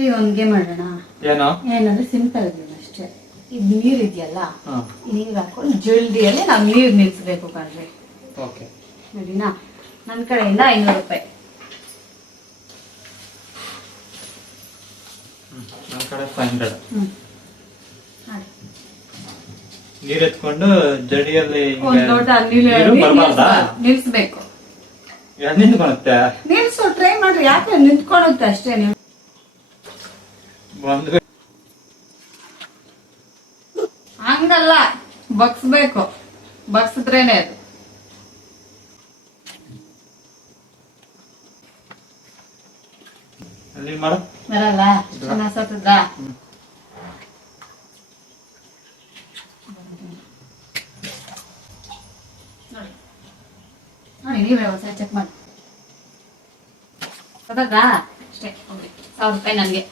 ಈಗ ಒಂದ್ಗೆ ಮಾಡೋಣ. ಏನೋ ಏನಂದ್ರೆ ಸಿಂಪಲ್ ಇದೆ ಅಷ್ಟೇ. ಇದು ನೀರ್ ಇದೆಯಲ್ಲ, ನೀರ್ ಹಾಕೊಂಡು ಜಲ್ದಿಯಲ್ಲಿ ನಾವು ನೀರ್ ನಿಲ್ಸ್ಬೇಕು ಕಣ್ರಿ. ಓಕೆ ಸರಿನಾ? ನನ್ನ ಕಡೆಯಿಂದ 500 ರೂಪಾಯಿ. ನನ್ನ ಕಡೆ 500. ಮಾಡಿ. ನೀರ್ ಎತ್ಕೊಂಡು ಜಡಿಯಲ್ಲಿ ಒಂದ್ ಲೋಟ ನೀರು ಬರ್ಬಾರ್ದಾ? ನಿಲ್ಸ್ಬೇಕು. ನಿಂತ್ಕೊಳುತ್ತೆ. ನಿಲ್ಸು, ಟ್ರೈ ಮಾಡ್ರಿ. ಯಾಕೆ ನಿಂತ್ಕೊಳುತ್ತೆ ಅಷ್ಟೇ. ನೀವು ಬಂದ್ರೆ ಹಂಗಲ್ಲ, ಬಗ್ಸ್ಬೇಕು. ಬಗ್ಸಿದ್ರೇನೆ ಅದು. ಅಲ್ಲಿ ಮಾಡು. ಬರಲ್ಲ? ಚೆನ್ನಾಗ್ ಸತ್ತದ? ನೋಡಿ ನೀವೇ ಒಂದ್ಸಲ ಚೆಕ್ ಮಾಡಿ. ಸತ್ತದ? ಅಷ್ಟೇ. 1000 ರೂಪಾಯಿ ನನಗೆ.